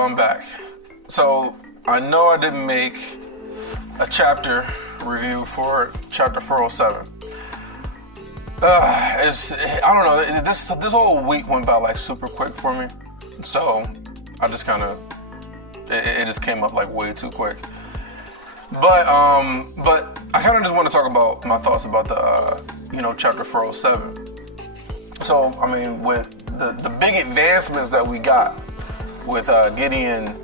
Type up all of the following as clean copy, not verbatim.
yo, I'm back. So, I know I didn't make a chapter review for chapter 407. I don't know, this whole week went by like super quick for me. So, I just kind of, it just came up like way too quick. But I kind of just want to talk about my thoughts about the, chapter 407. So, I mean, with the big advancements that we got with Gideon,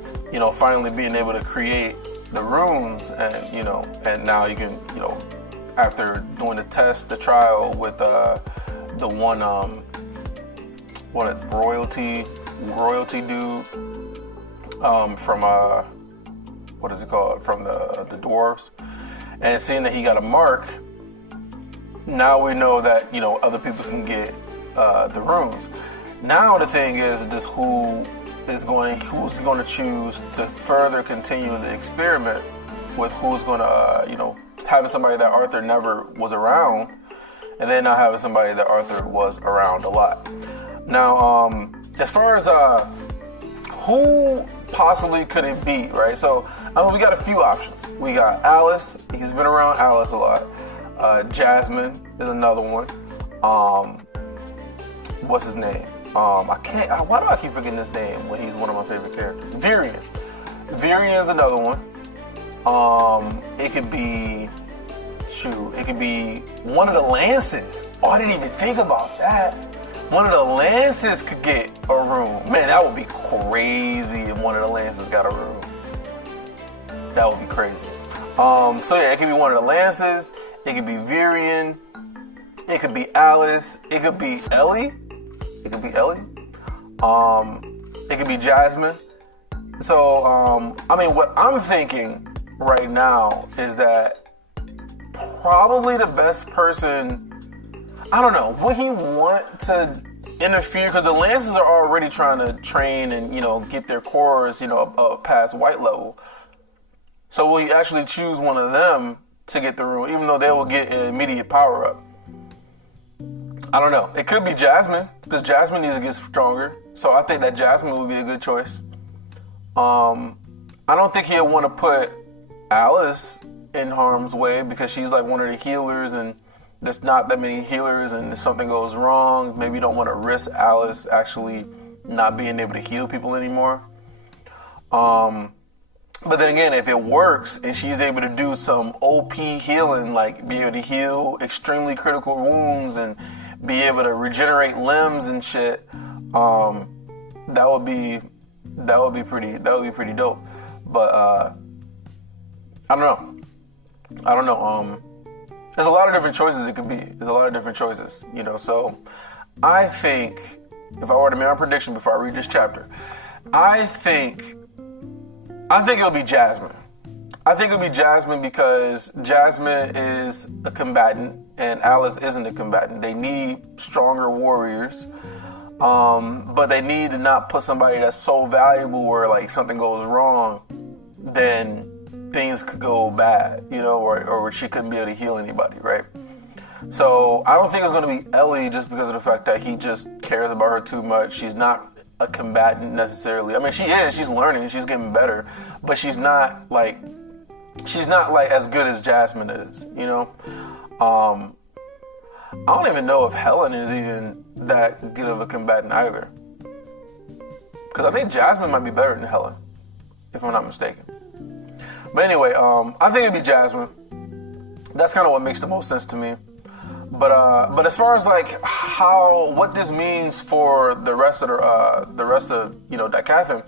finally being able to create the runes, and now you can, after doing the trial with the one, royalty dude, from what is it called, from the dwarves, and seeing that he got a mark. Now we know that other people can get the runes. Now the thing is just who's going to choose to further continue the experiment with who's going to having somebody that Arthur never was around, and then now having somebody that Arthur was around a lot. Now, as far as who possibly could it be, right? So we got a few options. We got Alice. He's been around Alice a lot. Jasmine is another one. What's his name? Why do I keep forgetting his name when he's one of my favorite characters? Varian. Varian's another one. It could be one of the Lances. Oh, I didn't even think about that. One of the Lances could get a room. Man, that would be crazy if one of the Lances got a room. That would be crazy. It could be one of the Lances. It could be Varian. It could be Alice. It could be Ellie. It could be Jasmine. So, what I'm thinking right now is that probably the best person, I don't know, would he want to interfere? Because the Lances are already trying to train and, get their cores, past white level. So will he actually choose one of them to get the rune, even though they will get an immediate power up? I don't know. It could be Jasmine, because Jasmine needs to get stronger. So I think that Jasmine would be a good choice. I don't think he'll want to put Alice in harm's way, because she's like one of the healers, and there's not that many healers, and if something goes wrong, maybe you don't want to risk Alice actually not being able to heal people anymore. But then again, if it works and she's able to do some OP healing, like be able to heal extremely critical wounds and be able to regenerate limbs and shit, that would be pretty dope. But I don't know. There's a lot of different choices it could be. So I think if I were to make my prediction before I read this chapter, I think it'll be Jasmine. I think it'll be Jasmine because Jasmine is a combatant and Alice isn't a combatant. They need stronger warriors, but they need to not put somebody that's so valuable where like something goes wrong, then things could go bad, or she couldn't be able to heal anybody, right? So I don't think it's going to be Ellie just because of the fact that he just cares about her too much. She's not a combatant necessarily. I mean, she's learning, she's getting better, but she's not like as good as Jasmine is, I don't even know if Helen is even that good of a combatant either. Because I think Jasmine might be better than Helen, if I'm not mistaken. But anyway, I think it'd be Jasmine. That's kind of what makes the most sense to me. But as far as like what this means for the rest of Daikathon,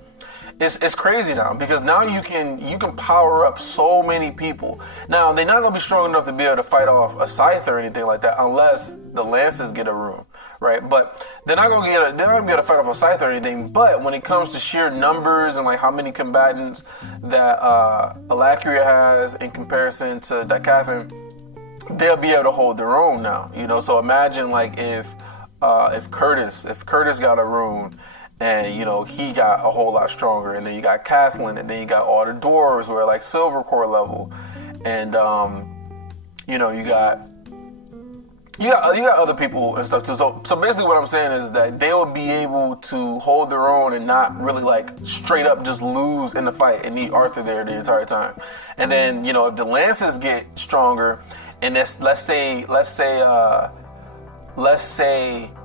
it's crazy now, because now you can power up so many people. Now they're not gonna be strong enough to be able to fight off a Scythe or anything like that unless the Lances get a room, right? But they're not gonna be able to fight off a Scythe or anything. But when it comes to sheer numbers and like how many combatants that Alakria has in comparison to Daikathon, they'll be able to hold their own now, So imagine like if Curtis got a rune, and he got a whole lot stronger, and then you got Kathleen, and then you got all the dwarves who are like silver core level, and you got you got other people and stuff too. So basically, what I'm saying is that they'll be able to hold their own and not really like straight up just lose in the fight and need Arthur there the entire time. And then if the lances get stronger, and let's say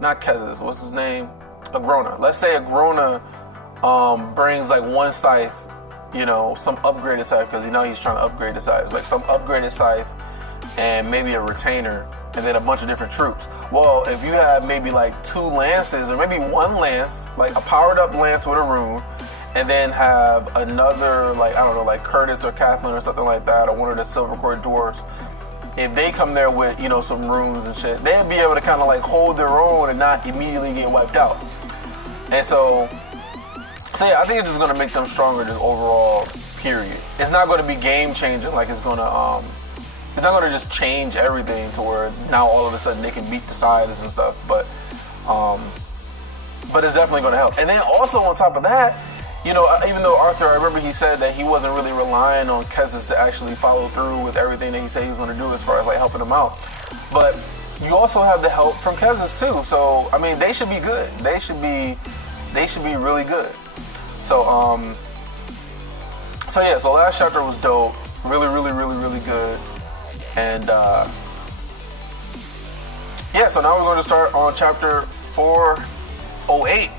not Kezis, what's his name? Agrona. Let's say Agrona brings like one scythe, some upgraded scythe, because he's trying to upgrade the scythes, like some upgraded scythe and maybe a retainer and then a bunch of different troops. Well, if you have maybe like 2 lances or maybe 1 lance, like a powered up lance with a rune, and then have another, like, I don't know, like Curtis or Kathleen or something like that, or one of the Silver Court dwarves, if they come there with, some runes and shit, they'd be able to kind of like hold their own and not immediately get wiped out. And so yeah, I think it's just going to make them stronger just overall, period. It's not going to be game changing, like it's not going to just change everything to where now all of a sudden they can beat the sides and stuff, but it's definitely going to help. And then also on top of that, even though Arthur, I remember he said that he wasn't really relying on Kezis to actually follow through with everything that he said he was going to do as far as like helping him out. But you also have the help from Kezis too. So, I mean, they should be good. They should be really good. So yeah, so last chapter was dope. Really, really, really, really good. And yeah, so now we're going to start on chapter 408.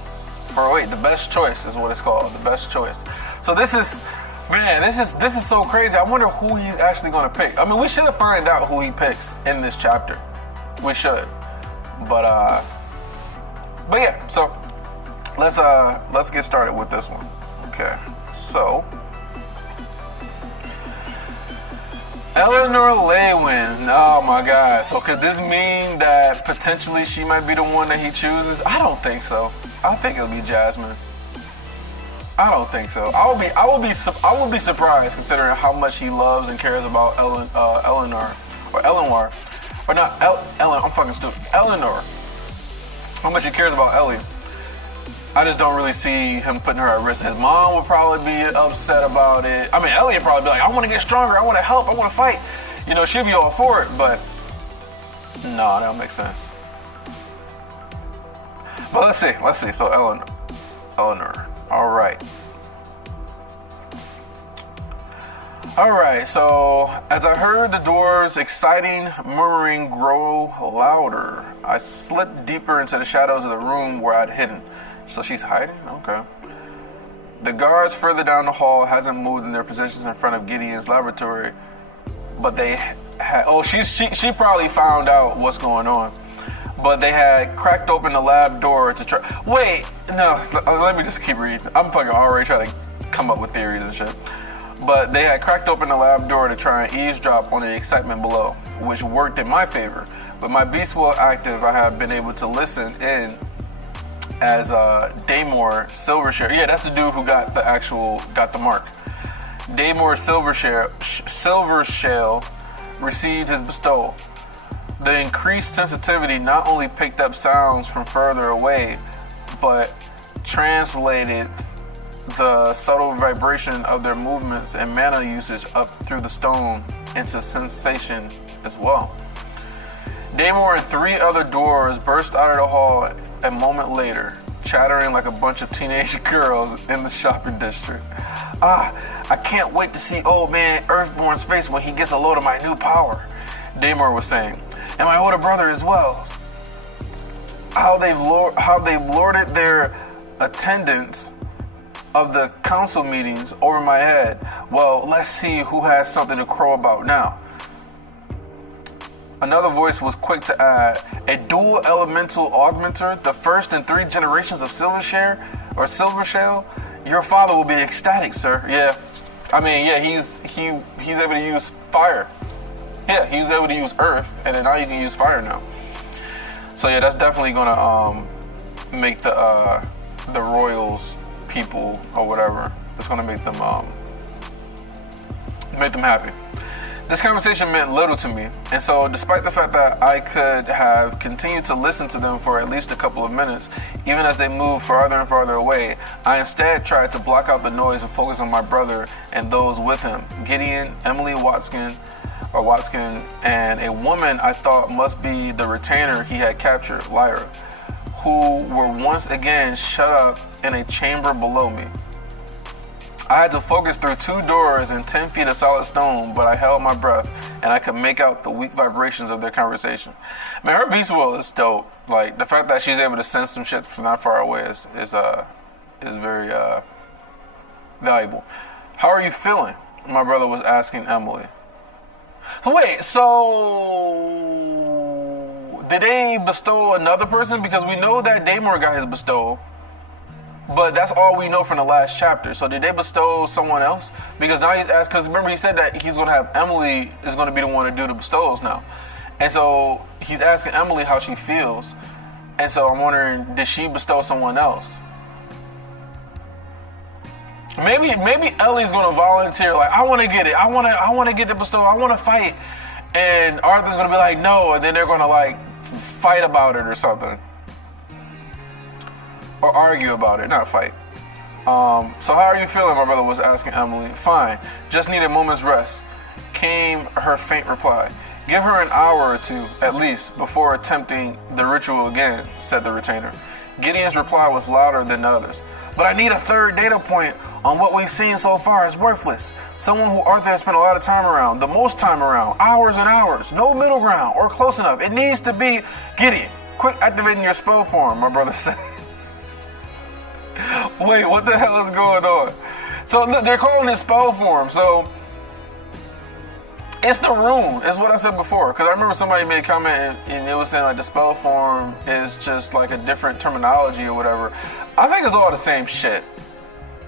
408, the best choice is what it's called, the best choice. So this is so crazy. I wonder who he's actually going to pick. I mean, we should have find out who he picks in this chapter. We should. But yeah, so let's get started with this one. Okay. So Eleanor Lewin. Oh my God. So could this mean that potentially she might be the one that he chooses? I don't think so. I think it'll be Jasmine. I don't think so. I will be surprised considering how much he loves and cares about Eleanor. Or not Ellen. I'm fucking stupid. Eleanor. How much he cares about Ellie. I just don't really see him putting her at risk. His mom would probably be upset about it. I mean, Ellie would probably be like, I want to get stronger. I want to help. I want to fight. She'd be all for it, but no, that don't make sense. But let's see. So Eleanor. All right. So as I heard the door's exciting murmuring grow louder, I slipped deeper into the shadows of the room where I'd hidden. So she's hiding? Okay. The guards further down the hall hasn't moved in their positions in front of Gideon's laboratory, but they had, she probably found out what's going on. But they had cracked open the lab door to try. Wait, no, let me just keep reading. I'm fucking already trying to come up with theories and shit. But they had cracked open the lab door to try and eavesdrop on the excitement below, which worked in my favor. With my beast will active, I have been able to listen in as Daymore Silvershare. Yeah, that's the dude who got the mark. Daymore Silvershell received his bestowal. The increased sensitivity not only picked up sounds from further away, but translated the subtle vibration of their movements and mana usage up through the stone into sensation as well. Daymore and 3 other dwarves burst out of the hall a moment later, chattering like a bunch of teenage girls in the shopping district. I can't wait to see old man Earthborn's face when he gets a load of my new power, Daymore was saying. And my older brother as well. How they've lorded their attendance of the council meetings over my head. Well, let's see who has something to crow about now. Another voice was quick to add, a dual elemental augmenter, the first in 3 generations of Silvershell. Your father will be ecstatic, sir. Yeah, I mean, yeah, he's able to use fire. Yeah, he was able to use earth, and then now you can use fire now. So yeah, that's definitely gonna make the royals people or whatever. It's gonna make them happy. This conversation meant little to me, and so despite the fact that I could have continued to listen to them for at least a couple of minutes, even as they moved farther and farther away, I instead tried to block out the noise and focus on my brother and those with him, Gideon, Emily Watson, or Watskin, and a woman I thought must be the retainer he had captured, Lyra, who were once again shut up in a chamber below me. I had to focus through 2 doors and 10 feet of solid stone, but I held my breath and I could make out the weak vibrations of their conversation. Man, her beast will is dope. Like, the fact that she's able to sense some shit from that far away is very valuable. How are you feeling? My brother was asking Emily. Wait, so did they bestow another person? Because we know that Daymar got his bestowal, but that's all we know from the last chapter. So did they bestow someone else? Because now he's asked, because remember he said that he's going to have Emily is going to be the one to do the bestowals now. And so he's asking Emily how she feels. And so I'm wondering, did she bestow someone else? Maybe Ellie's gonna volunteer, like, I wanna get it. I wanna get the bestowal, I wanna fight. And Arthur's gonna be like, no, and then they're gonna like fight about it or something. Or argue about it, not fight. So how are you feeling? My brother was asking Emily. Fine, just need a moment's rest, came her faint reply. Give her an hour or two, at least, before attempting the ritual again, said the retainer. Gideon's reply was louder than the others. But I need a third data point on what we've seen so far is worthless. Someone who Arthur has spent a lot of time around, the most time around, hours and hours, no middle ground or close enough. It needs to be Gideon. Quick activating your spell form, my brother said. Wait, what the hell is going on? So look, they're calling it spell form. So it's the rune, is what I said before. Because I remember somebody made a comment and it was saying like the spell form is just like a different terminology or whatever. I think it's all the same shit.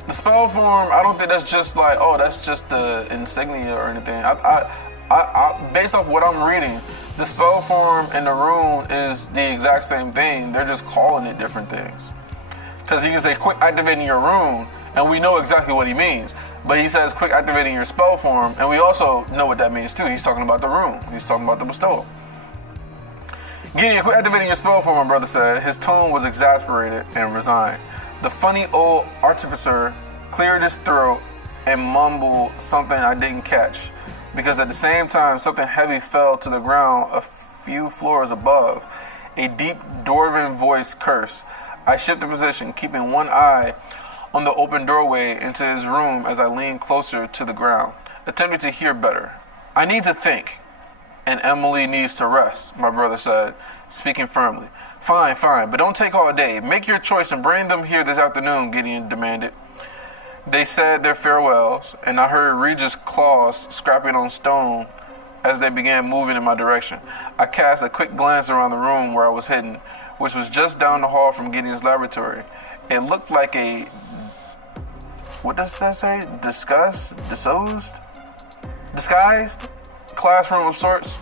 The spell form, I don't think that's just like, oh, that's just the insignia or anything. I based off what I'm reading, the spell form and the rune is the exact same thing. They're just calling it different things. Because he can say quick activating your rune, and we know exactly what he means. But he says quick activating your spell form, and we also know what that means too. He's talking about the rune. He's talking about the bestowal. Gideon, quit activating your spell form, my brother said. His tone was exasperated and resigned. The funny old artificer cleared his throat and mumbled something I didn't catch, because at the same time something heavy fell to the ground a few floors above. A deep dwarven voice cursed. I shifted position, keeping one eye on the open doorway into his room as I leaned closer to the ground, attempting to hear better. I need to think, and Emily needs to rest, my brother said, speaking firmly. Fine, but don't take all day. Make your choice and bring them here this afternoon, Gideon demanded. They said their farewells, and I heard Regis' claws scraping on stone as they began moving in my direction. I cast a quick glance around the room where I was hidden, which was just down the hall from Gideon's laboratory. It looked like a, what does that say? Disguised classroom of sorts.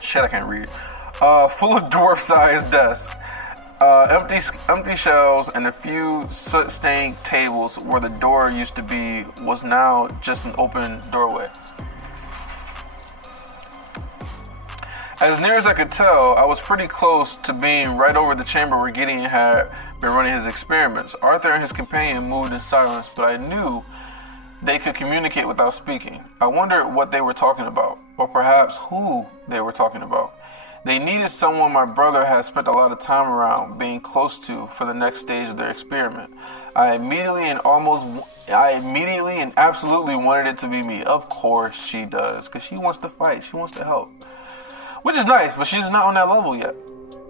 Shit, I can't read. Full of dwarf-sized desks, empty shelves, and a few soot-stained tables where the door used to be was now just an open doorway. As near as I could tell, I was pretty close to being right over the chamber where Gideon had been running his experiments. Arthur and his companion moved in silence, but I knew they could communicate without speaking. I wondered what they were talking about, or perhaps who they were talking about. They needed someone my brother had spent a lot of time around, being close to, for the next stage of their experiment. I immediately and absolutely wanted it to be me. Of course she does, because she wants to fight, she wants to help. Which is nice, but she's not on that level yet.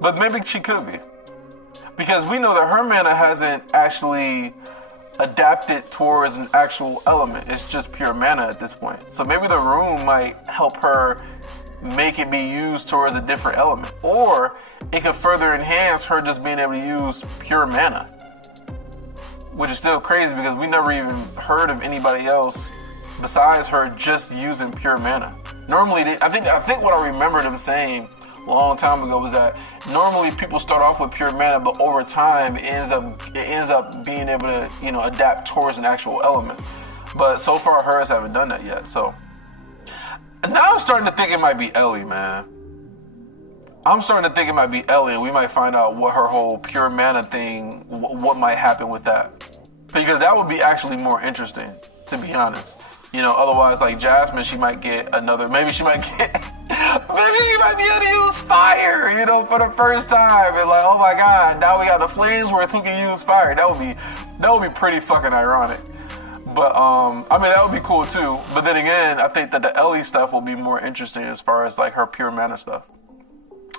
But maybe she could be. Because we know that her mana hasn't actually adapted towards an actual element. It's just pure mana at this point. So maybe the rune might help her make it be used towards a different element. Or it could further enhance her just being able to use pure mana. Which is still crazy because we never even heard of anybody else besides her just using pure mana. Normally, I think what I remember them saying a long time ago was that normally people start off with pure mana, but over time it ends up being able to, adapt towards an actual element. But so far, hers haven't done that yet. So now I'm starting to think it might be Ellie, man. I'm starting to think it might be Ellie, and we might find out what her whole pure mana thing, what might happen with that. Because that would be actually more interesting, to be honest. Otherwise, like Jasmine, she might get another. Maybe she might be able to use fire, for the first time. And like, oh my God, now we got the Flamesworth who can use fire. That would be pretty fucking ironic. But that would be cool too. But then again, I think that the Ellie stuff will be more interesting as far as like her pure mana stuff.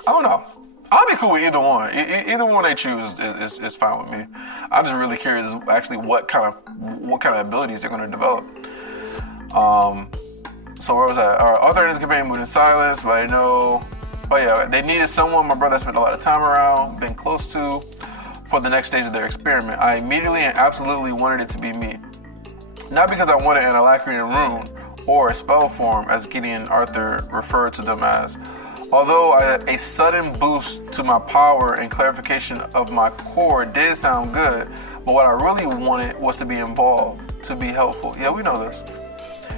I don't know. I'll be cool with either one. Either one they choose is fine with me. I'm just really curious actually what kind of abilities they're going to develop. So where was that? All right, Arthur and his companion moved in silence, but I know. Oh yeah, they needed someone my brother spent a lot of time around, been close to, for the next stage of their experiment. I immediately and absolutely wanted it to be me. Not because I wanted an Alacrian rune or a spell form, as Gideon and Arthur referred to them as. Although a sudden boost to my power and clarification of my core did sound good, but what I really wanted was to be involved, to be helpful. Yeah, we know this.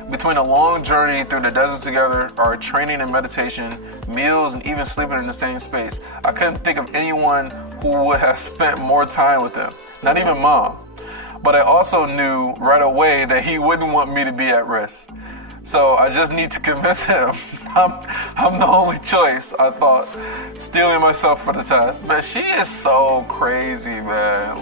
Between a long journey through the desert together, our training and meditation, meals, and even sleeping in the same space, I couldn't think of anyone who would have spent more time with them. Not even Mom. But I also knew right away that he wouldn't want me to be at risk. So I just need to convince him I'm the only choice, I thought, steeling myself for the test. Man, she is so crazy, man.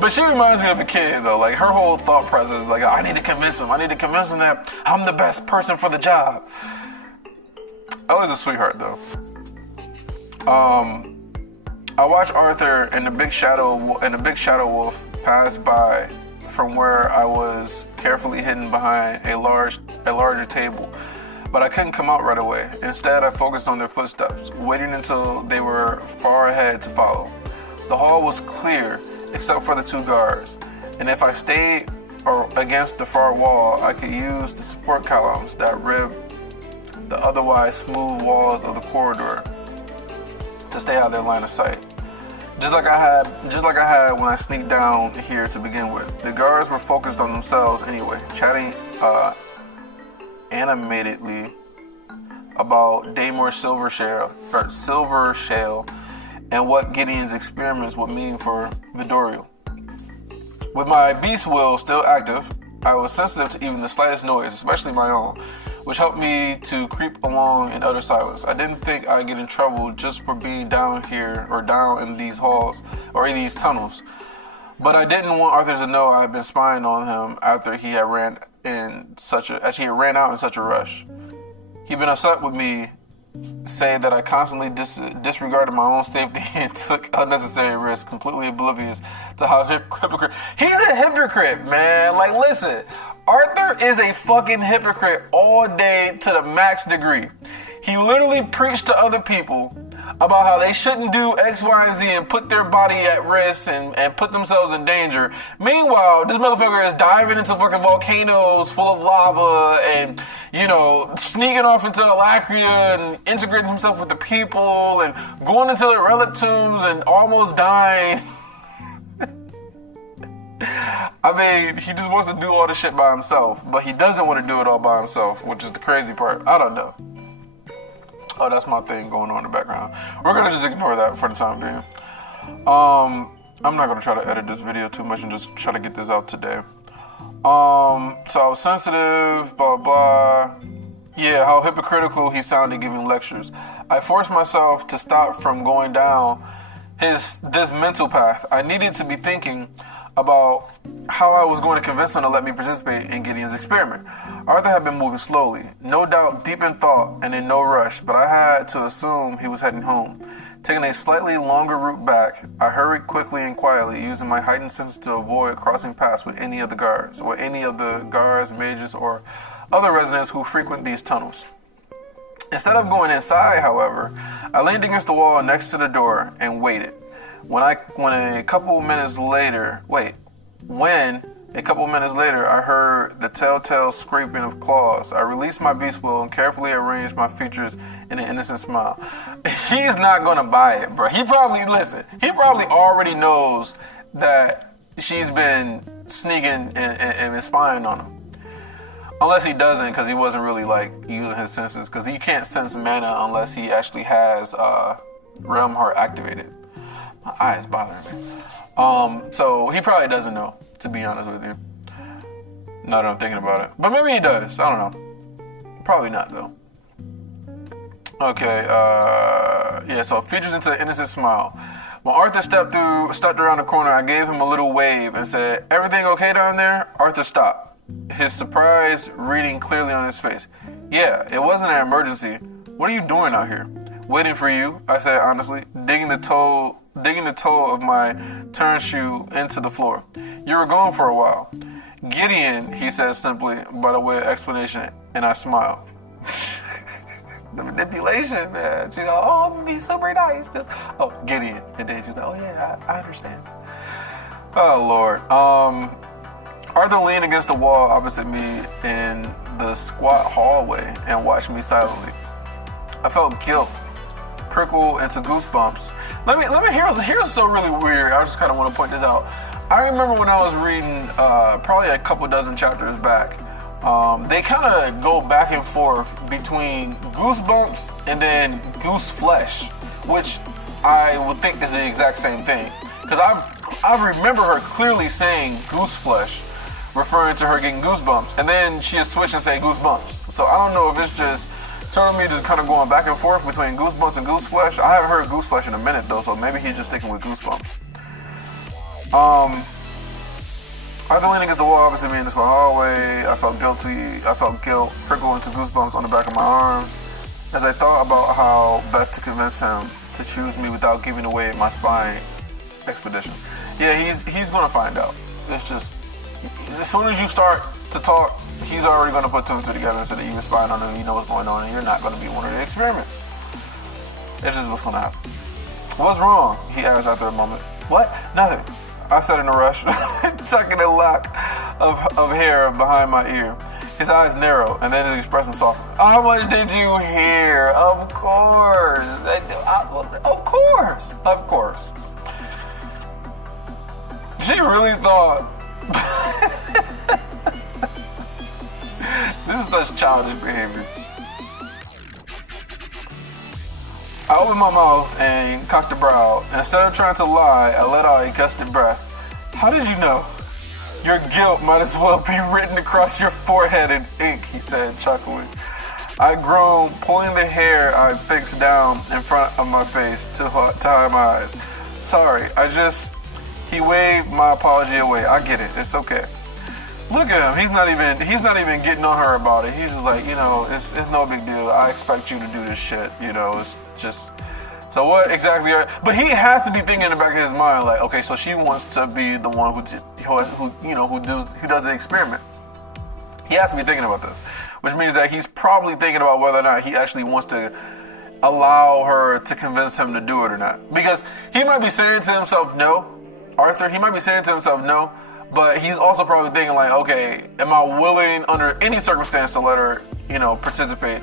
But she reminds me of a kid, though. Like, her whole thought process is like, I need to convince him that I'm the best person for the job. I was a sweetheart, though. I watched Arthur and the big shadow wolf pass by from where I was carefully hidden behind a larger table, but I couldn't come out right away. Instead, I focused on their footsteps, waiting until they were far ahead to follow. The hall was clear, except for the two guards, and if I stayed against the far wall, I could use the support columns that ribbed the otherwise smooth walls of the corridor to stay out of their line of sight. Just like I had when I sneaked down here to begin with. The guards were focused on themselves anyway, chatting animatedly about Daemor Silvershale and what Gideon's experiments would mean for Vidoriel. With my beast will still active, I was sensitive to even the slightest noise, especially my own, which helped me to creep along in utter silence. I didn't think I'd get in trouble just for being down here or down in these halls or in these tunnels. But I didn't want Arthur to know I had been spying on him after he had ran out in such a rush. He'd been upset with me, saying that I constantly disregarded my own safety and took unnecessary risks, completely oblivious to how hypocrite. He's a hypocrite, man. Like, listen, Arthur is a fucking hypocrite all day to the max degree. He literally preached to other people about how they shouldn't do X, Y, and Z and put their body at risk and put themselves in danger. Meanwhile, this motherfucker is diving into fucking volcanoes full of lava and, sneaking off into Alacria and integrating himself with the people and going into the relic tombs and almost dying. He just wants to do all this shit by himself, but he doesn't want to do it all by himself, which is the crazy part. I don't know. Oh, that's my thing going on in the background. We're going to just ignore that for the time being. I'm not going to try to edit this video too much and just try to get this out today. So I was sensitive, blah, blah. Yeah, how hypocritical he sounded giving lectures. I forced myself to stop from going down this mental path. I needed to be thinking about how I was going to convince him to let me participate in Gideon's experiment. Arthur had been moving slowly, no doubt deep in thought and in no rush, but I had to assume he was heading home. Taking a slightly longer route back, I hurried quickly and quietly, using my heightened senses to avoid crossing paths with any of the guards, mages, or other residents who frequent these tunnels. Instead of going inside, however, I leaned against the wall next to the door and waited. When a couple minutes later, I heard the telltale scraping of claws. I released my beast will and carefully arranged my features in an innocent smile. He's not gonna buy it, bro. He probably already knows that she's been sneaking and spying on him. Unless he doesn't, because he wasn't really using his senses, because he can't sense mana unless he actually has Realm Heart activated. My eye is bothering me. So he probably doesn't know, to be honest with you. Now that I'm thinking about it. But maybe he does. I don't know. Probably not, though. Okay, yeah, so features into an innocent smile. When Arthur stepped around the corner, I gave him a little wave and said, "Everything okay down there?" Arthur stopped, his surprise reading clearly on his face. "Yeah, it wasn't an emergency. What are you doing out here?" "Waiting for you," I said honestly, digging the toe of my turn shoe into the floor. "You were gone for a while." "Gideon," he said simply, by the way of explanation, and I smiled. The manipulation, man. She's like, "Oh, I'm gonna be super nice." Just, "Oh, Gideon." And then she's like, "Oh yeah, I understand." Oh Lord. Arthur leaned against the wall opposite me in the squat hallway and watched me silently. I felt guilt prickle into goosebumps. Here's so really weird. I just kind of want to point this out. I remember when I was reading, probably a couple dozen chapters back, they kind of go back and forth between goosebumps and then goose flesh, which I would think is the exact same thing. Because I remember her clearly saying goose flesh, referring to her getting goosebumps, and then she has switched and say goosebumps. So I don't know if it's just totally just kind of going back and forth between goosebumps and goose flesh. I haven't heard goose flesh in a minute though, so maybe he's just sticking with goosebumps. Arthur leaning against the wall opposite me in this hallway. I felt guilt prickle into goosebumps on the back of my arms as I thought about how best to convince him to choose me without giving away my spying expedition. Yeah, he's gonna find out. It's just, as soon as you start to talk, he's already gonna put two and two together and say that you're spying on him, you know what's going on, and you're not gonna be one of the experiments. It's just what's gonna happen. "What's wrong?" he asked after a moment. "What? Nothing," I said in a rush, tucking a lock of hair behind my ear. His eyes narrowed, and then his expression softened. "How much did you hear?" Of course. Of course. She really thought... This is such childish behavior. I opened my mouth and cocked a brow. Instead of trying to lie, I let out a gusted breath. "How did you know?" "Your guilt might as well be written across your forehead in ink," he said, chuckling. I groaned, pulling the hair I fixed down in front of my face to hide my eyes. "Sorry, He waved my apology away. "I get it. It's okay." Look at him. He's not even getting on her about it. He's just like, it's no big deal. I expect you to do this shit. It's just. So what exactly but he has to be thinking in the back of his mind, like, okay, so she wants to be the one who does the experiment. He has to be thinking about this, which means that he's probably thinking about whether or not he actually wants to allow her to convince him to do it or not. Because he might be saying to himself, no, Arthur, he might be saying to himself, no, but he's also probably thinking like, okay, am I willing under any circumstance to let her, participate?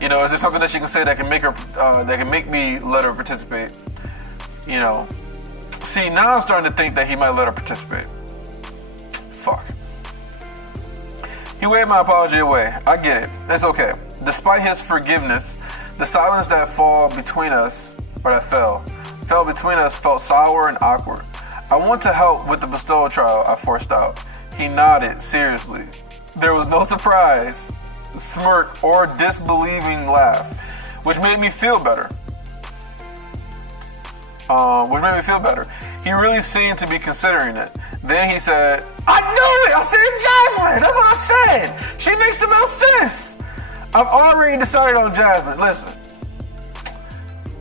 Is there something that she can say that can make her, that can make me let her participate? See, now I'm starting to think that he might let her participate. Fuck. He waved my apology away. I get it. It's okay. Despite his forgiveness, the silence that fell between us felt sour and awkward. "I want to help with the bestowal trial," I forced out. He nodded seriously. There was no surprise, smirk, or disbelieving laugh, which made me feel better. He really seemed to be considering it. Then he said, "I knew it! I said Jasmine! That's what I said! She makes the most sense! I've already decided on Jasmine. Listen,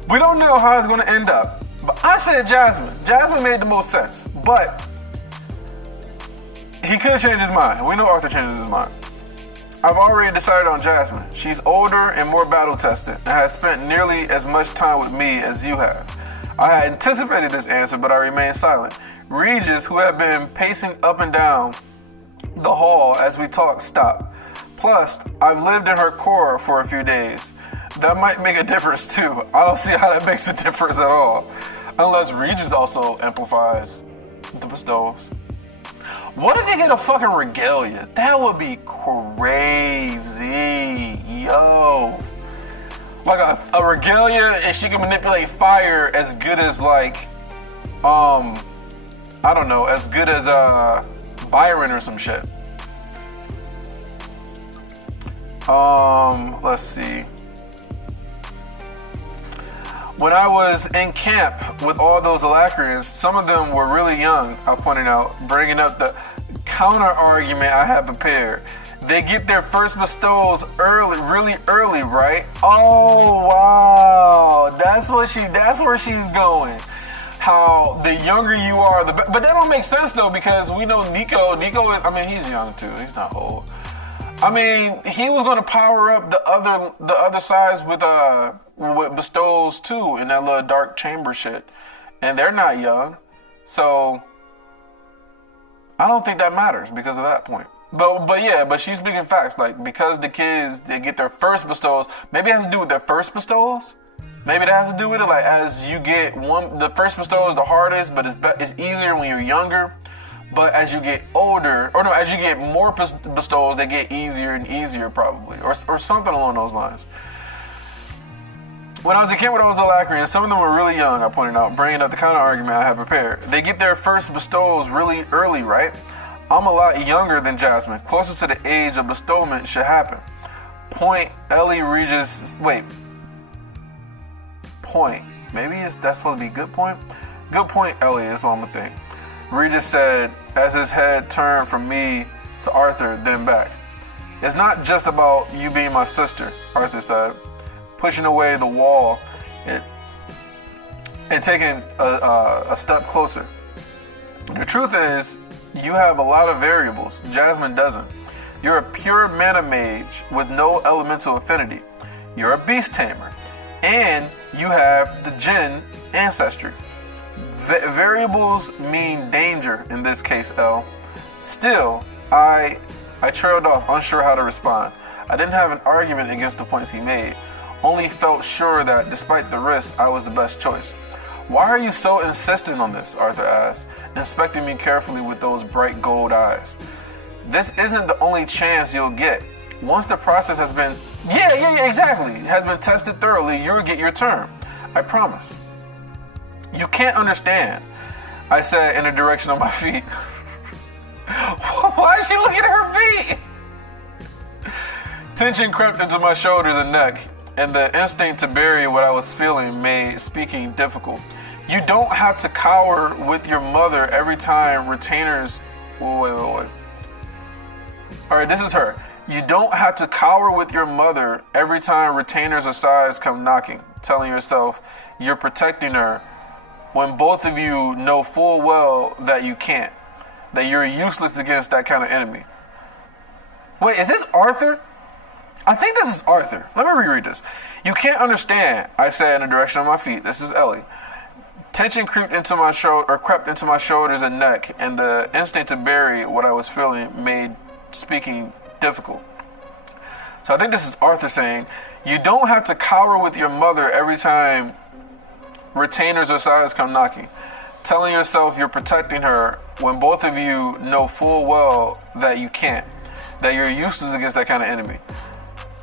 we don't know how it's going to end up, but I said Jasmine. Jasmine made the most sense, but he could change his mind. We know Arthur changes his mind. I've already decided on Jasmine. She's older and more battle-tested and has spent nearly as much time with me as you have." I had anticipated this answer, but I remained silent. Regis, who had been pacing up and down the hall as we talked, stopped. Plus, I've lived in her core for a few days. That might make a difference too. I don't see how that makes a difference at all. Unless Regis also amplifies the bestowals. What if they get a fucking regalia? That would be crazy. Yo. Like a regalia, and she can manipulate fire as good as as good as Byron or some shit. Let's see. When I was in camp with all those Alacrians, some of them were really young, I pointed out, bringing up the counter argument I had prepared. They get their first bestowals early, really early, right? Oh, wow. That's where she's going. How the younger you are, but that don't make sense though, because we know Nico is, he's young too. He's not old. He was going to power up the other sides with bestows too in that little dark chamber shit, and they're not young, so I don't think that matters because of that point. But she's speaking facts, like because the kids they get their first bestows, maybe it has to do with their first bestows. Maybe that has to do with it, like as you get the first bestow is the hardest, but it's easier when you're younger. But as you get older, as you get more bestows, they get easier and easier probably, or something along those lines. When I was a kid with those Alacrians, some of them were really young, I pointed out, bringing up the counter argument I had prepared. They get their first bestows really early, right? I'm a lot younger than Jasmine. Closer to the age of bestowment should happen. Point Ellie Regis, wait. Point. Maybe that's supposed to be good point? Good point, Ellie, is what I'm gonna think. Regis said, as his head turned from me to Arthur, then back. It's not just about you being my sister, Arthur said, pushing away the wall and taking a step closer. The truth is, you have a lot of variables. Jasmine doesn't. You're a pure mana mage with no elemental affinity. You're a beast tamer. And you have the Jinn ancestry. Variables mean danger in this case, L. Still, I trailed off, unsure how to respond. I didn't have an argument against the points he made, only felt sure that despite the risk, I was the best choice. Why are you so insistent on this? Arthur asked, inspecting me carefully with those bright gold eyes. This isn't the only chance you'll get. Once the process has been, exactly, has been tested thoroughly, you'll get your turn. I promise. You can't understand, I said in the direction of my feet. Why is she looking at her feet? Tension crept into my shoulders and neck, and the instinct to bury what I was feeling made speaking difficult. You don't have to cower with your mother every time retainers... Wait. All right, this is her. You don't have to cower with your mother every time retainers or sides come knocking, telling yourself you're protecting her when both of you know full well that you can't, that you're useless against that kind of enemy. Wait, is this Arthur? I think this is Arthur. Let me reread this. You can't understand, I said in the direction of my feet. This is Ellie. Tension crept into my shoulders and neck, and the instinct to bury what I was feeling made speaking difficult. So I think this is Arthur saying, you don't have to cower with your mother every time retainers or sides come knocking, telling yourself you're protecting her when both of you know full well that you can't, that you're useless against that kind of enemy.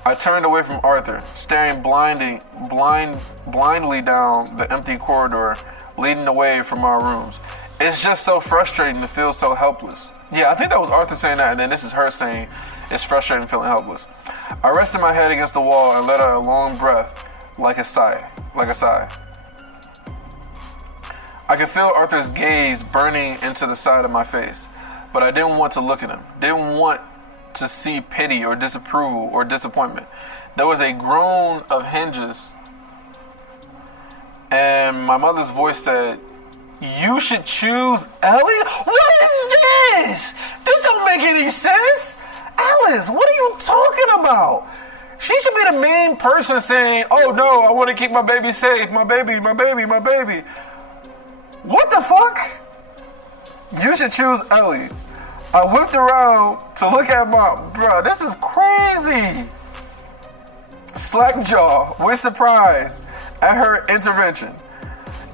I turned away from Arthur, staring blindly down the empty corridor leading away from our rooms. It's just so frustrating to feel so helpless. Yeah, I think that was Arthur saying that, and then this is her saying it's frustrating feeling helpless. I rested my head against the wall and let out a long breath, like a sigh. I could feel Arthur's gaze burning into the side of my face, but I didn't want to look at him. Didn't want to see pity or disapproval or disappointment. There was a groan of hinges, and my mother's voice said, "You should choose Ellie?" What is this? This don't make any sense. Alice, what are you talking about? She should be the main person saying, "Oh no, I want to keep my baby safe. My baby, my baby, my baby." What the fuck? You should choose Ellie. I whipped around to look at bro, this is crazy. Slackjaw with surprise at her intervention.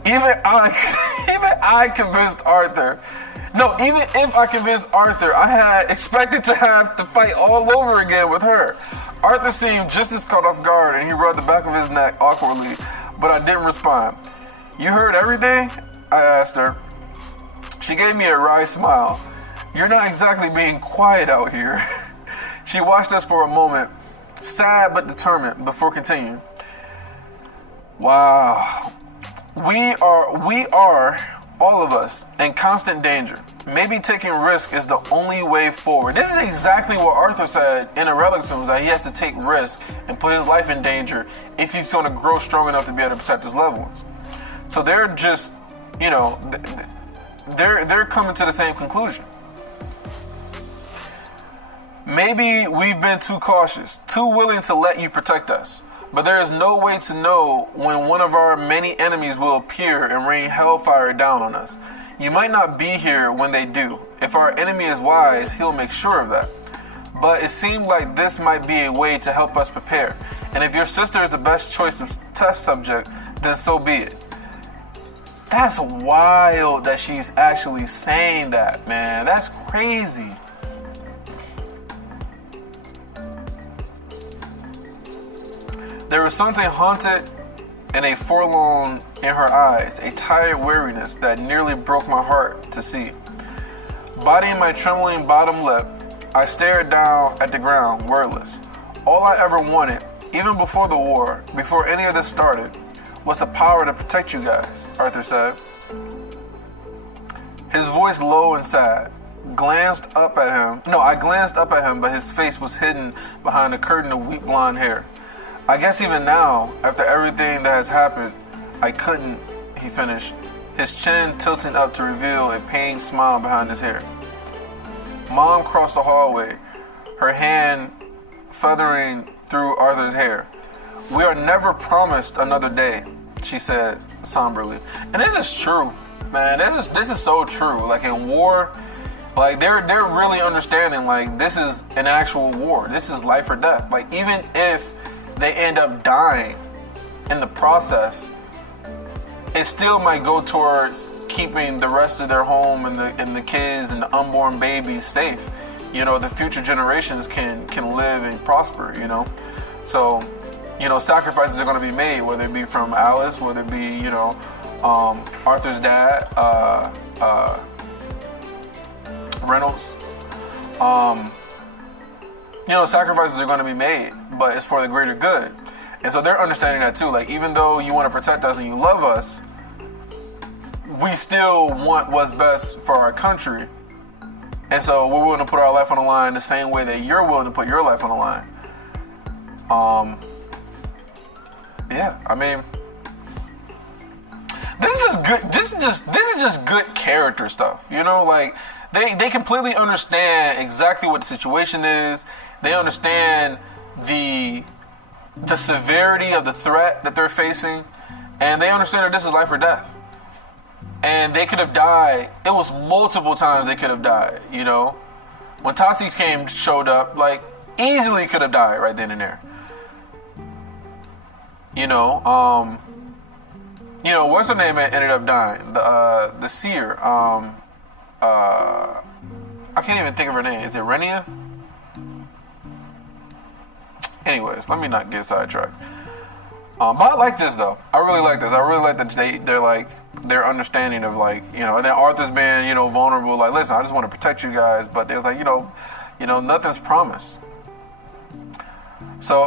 Even I convinced Arthur. No, even if I convinced Arthur, I had expected to have to fight all over again with her. Arthur seemed just as caught off guard, and he rubbed the back of his neck awkwardly, but I didn't respond. You heard everything? I asked her. She gave me a wry smile. You're not exactly being quiet out here. She watched us for a moment, sad but determined before continuing. Wow. We are, all of us, in constant danger. Maybe taking risk is the only way forward. This is exactly what Arthur said in A Relic Tombs, that he has to take risk and put his life in danger if he's going to grow strong enough to be able to protect his loved ones. So they're just, you know, they're coming to the same conclusion. Maybe we've been too cautious, too willing to let you protect us. But there is no way to know when one of our many enemies will appear and rain hellfire down on us. You might not be here when they do. If our enemy is wise, he'll make sure of that. But it seems like this might be a way to help us prepare. And if your sister is the best choice of test subject, then so be it. That's wild that she's actually saying that, man. That's crazy. There was something haunted and a forlorn in her eyes, a tired weariness that nearly broke my heart to see. Biting my trembling bottom lip, I stared down at the ground, wordless. All I ever wanted, even before the war, before any of this started, was the power to protect you guys, Arthur said. His voice low and sad. I glanced up at him, but his face was hidden behind a curtain of wheat blonde hair. I guess even now, after everything that has happened, I couldn't, he finished, his chin tilting up to reveal a pained smile behind his hair. Mom crossed the hallway, her hand feathering through Arthur's hair. We are never promised another day, she said somberly. And this is true, man. This is so true. Like in war, like they're really understanding, like this is an actual war. This is life or death. Like even if they end up dying in the process, it still might go towards keeping the rest of their home and the kids and the unborn babies safe. You know, the future generations can live and prosper, you know. So, you know, sacrifices are going to be made, whether it be from Alice, whether it be, you know, Arthur's dad, Reynolds. You know, sacrifices are going to be made, but it's for the greater good. And so they're understanding that too. Like, even though you want to protect us and you love us, we still want what's best for our country. And so we're willing to put our life on the line the same way that you're willing to put your life on the line. Yeah, I mean, this is just good. This is just good character stuff. You know, like they completely understand exactly what the situation is. They understand the severity of the threat that they're facing, and they understand that this is life or death. And they could have died. It was multiple times they could have died, you know. When Tassi showed up, like, easily could have died right then and there. You know, what's her name ended up dying? The seer. I can't even think of her name. Is it Renia? Anyways, let me not get sidetracked. But I like this though. I really like this. I really like that they're like their understanding of, like, you know, and then Arthur's being, you know, vulnerable, like, listen, I just want to protect you guys, but they're like, you know, nothing's promised. So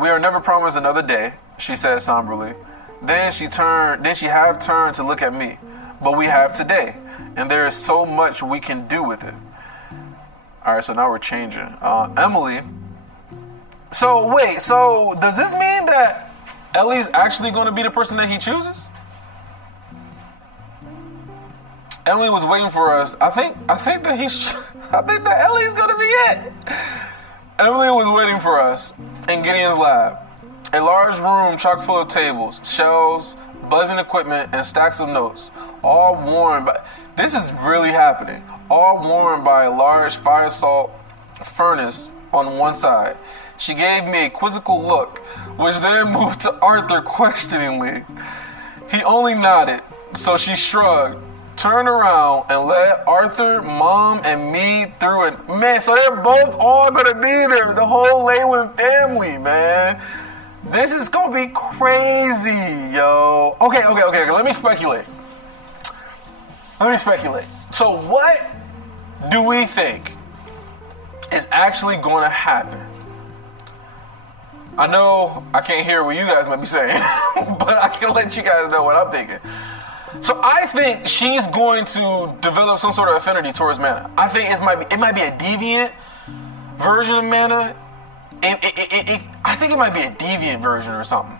we are never promised another day, she said somberly. Then she turned to look at me. But we have today, and there is so much we can do with it. All right, so now we're changing. Emily. So wait, so does this mean that Ellie's actually going to be the person that he chooses? Emily was waiting for us. I think that Ellie's going to be it. Emily was waiting for us in Gideon's lab. A large room chock full of tables, shelves, buzzing equipment, and stacks of notes, all warmed by... This is really happening. All warmed by a large fire salt furnace on one side. She gave me a quizzical look, which then moved to Arthur questioningly. He only nodded, so she shrugged, turned around, and led Arthur, Mom, and me through it. Man, so they're both all gonna be there. The whole Leyland family, man. This is gonna be crazy, yo. Okay. Let me speculate. So what do we think is actually gonna happen I know I can't hear what you guys might be saying, but I can let you guys know what I'm thinking. So I think she's going to develop some sort of affinity towards Mana. I think it might be a deviant version of Mana. I think it might be a deviant version or something.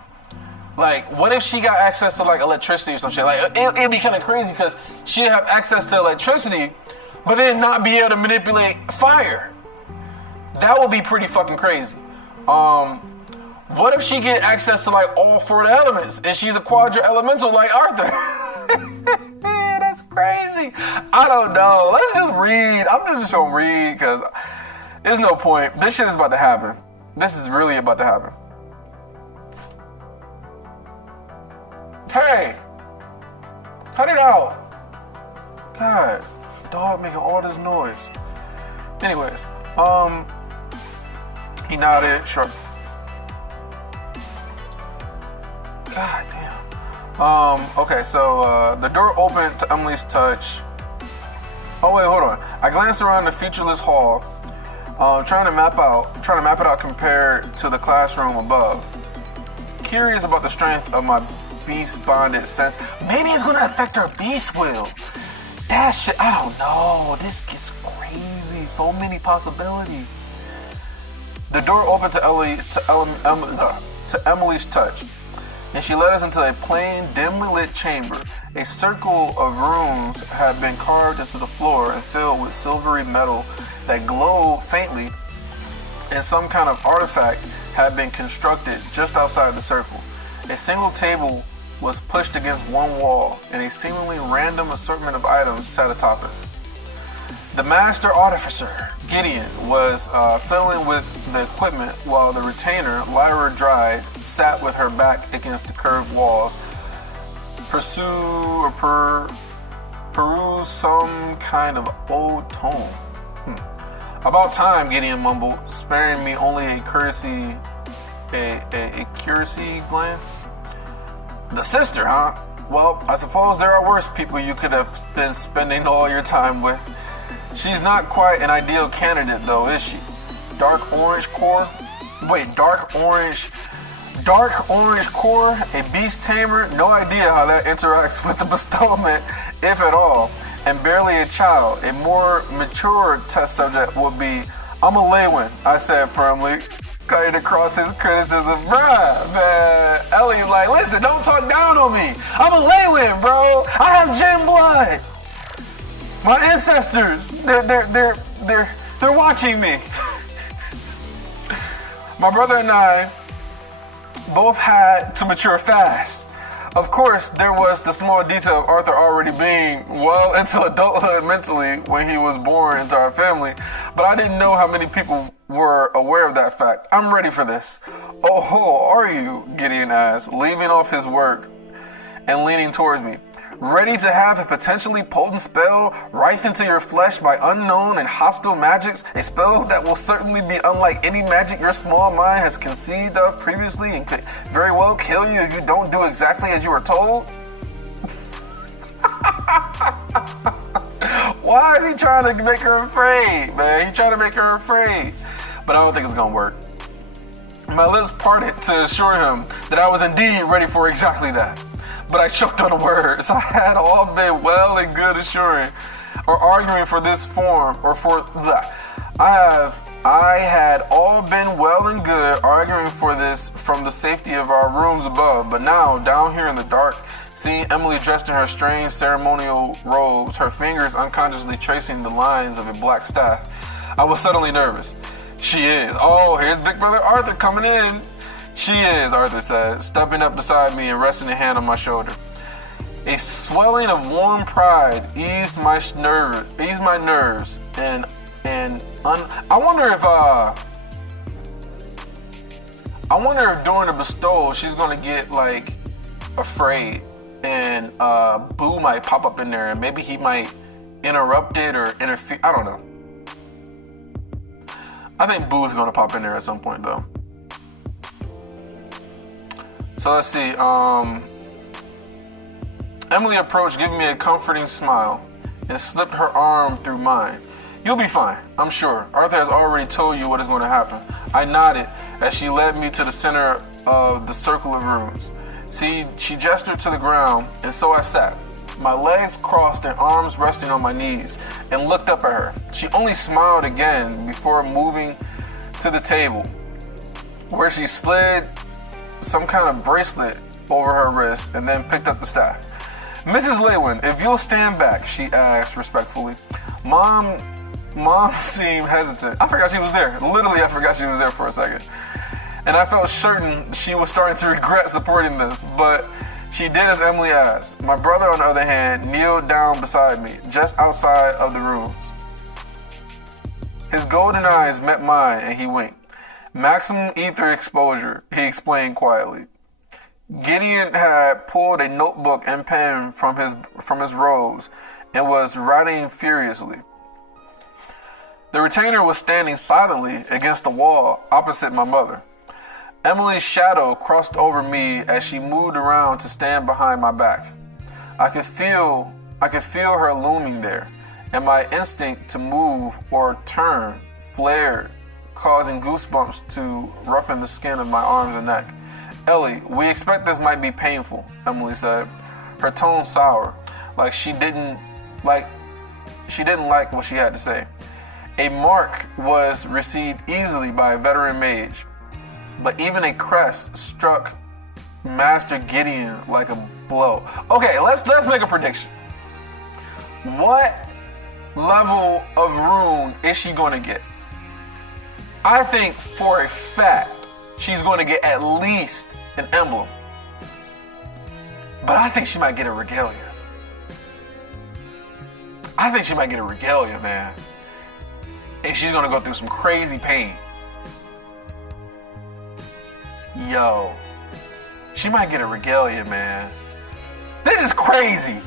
Like, what if she got access to like electricity or some shit? Like, it'd be kind of crazy because she'd have access to electricity, but then not be able to manipulate fire. That would be pretty fucking crazy. What if she get access to like all 4 of the elements and she's a quadra elemental like Arthur? That's crazy. I don't know. Let's just read. I'm just gonna read because there's no point. This shit is about to happen. This is really about to happen. Hey, cut it out. God, dog making all this noise. Anyways, he nodded, shrugged. God damn. Okay, so the door opened to Emily's touch. Oh wait, hold on. I glanced around the featureless hall, trying to map it out compared to the classroom above. Curious about the strength of my beast bonded sense. Maybe it's gonna affect her beast will. That shit, I don't know. This gets crazy. So many possibilities. The door opened to Emily's touch, and she led us into a plain, dimly lit chamber. A circle of runes had been carved into the floor and filled with silvery metal that glowed faintly, and some kind of artifact had been constructed just outside the circle. A single table was pushed against one wall, and a seemingly random assortment of items sat atop it. The master artificer, Gideon, was fiddling with the equipment while the retainer, Lyra Dryde, sat with her back against the curved walls, peruse some kind of old tome. About time, Gideon mumbled, sparing me only a curiosity glance. The sister, huh? Well, I suppose there are worse people you could have been spending all your time with. She's not quite an ideal candidate, though, is she? Dark orange core? Wait, dark orange core? A beast tamer? No idea how that interacts with the bestowment, if at all. And barely a child. A more mature test subject would be, I'm a Leywin, I said firmly, cutting across his criticism. Bruh, man. Ellie's like, listen, don't talk down on me. I'm a Leywin, bro. I have Jinn blood. My ancestors, they're watching me. My brother and I both had to mature fast. Of course, there was the small detail of Arthur already being well into adulthood mentally when he was born into our family, but I didn't know how many people were aware of that fact. I'm ready for this. Oh ho, are you? Gideon asked, leaving off his work and leaning towards me. Ready to have a potentially potent spell writhe into your flesh by unknown and hostile magics, a spell that will certainly be unlike any magic your small mind has conceived of previously and could very well kill you if you don't do exactly as you were told? Why is he trying to make her afraid, man? He's trying to make her afraid. But I don't think it's gonna work. My lips parted to assure him that I was indeed ready for exactly that. But I choked on the words. I had all been well and good assuring or arguing for this form or for that. I had all been well and good arguing for this from the safety of our rooms above, but now down here in the dark, seeing Emily dressed in her strange ceremonial robes, her fingers unconsciously tracing the lines of a black staff, I was suddenly nervous. She is. Oh, here's Big Brother Arthur coming in. She is, Arthur said, stepping up beside me and resting a hand on my shoulder. A swelling of warm pride eased my nerves, and I wonder if during the bestowal she's gonna get like afraid, and Boo might pop up in there, and maybe he might interrupt it or interfere. I don't know. I think Boo's gonna pop in there at some point though. So let's see, Emily approached, giving me a comforting smile, and slipped her arm through mine. You'll be fine, I'm sure. Arthur has already told you what is going to happen. I nodded, as she led me to the center of the circle of rooms. She gestured to the ground, and so I sat, my legs crossed and arms resting on my knees, and looked up at her. She only smiled again before moving to the table, where she slid some kind of bracelet over her wrist and then picked up the staff. Mrs. Lewin, if you'll stand back, she asked respectfully. Mom seemed hesitant. I forgot she was there. Literally, I forgot she was there for a second. And I felt certain she was starting to regret supporting this, but she did as Emily asked. My brother, on the other hand, kneeled down beside me, just outside of the rooms. His golden eyes met mine, and he winked. Maximum ether exposure, he explained quietly. Gideon had pulled a notebook and pen from his robes and was writing furiously. The retainer was standing silently against the wall opposite my mother. Emily's shadow crossed over me as she moved around to stand behind my back. I could feel her looming there, and my instinct to move or turn flared, causing goosebumps to roughen the skin of my arms and neck. Ellie, we expect this might be painful, Emily said, her tone sour, like she didn't like what she had to say. A mark was received easily by a veteran mage, but even a crest struck Master Gideon like a blow. Okay, let's make a prediction. What level of rune is she going to get? I think for a fact she's going to get at least an emblem. But I think she might get a regalia. I think she might get a regalia, man. And she's going to go through some crazy pain. Yo. She might get a regalia, man. This is crazy.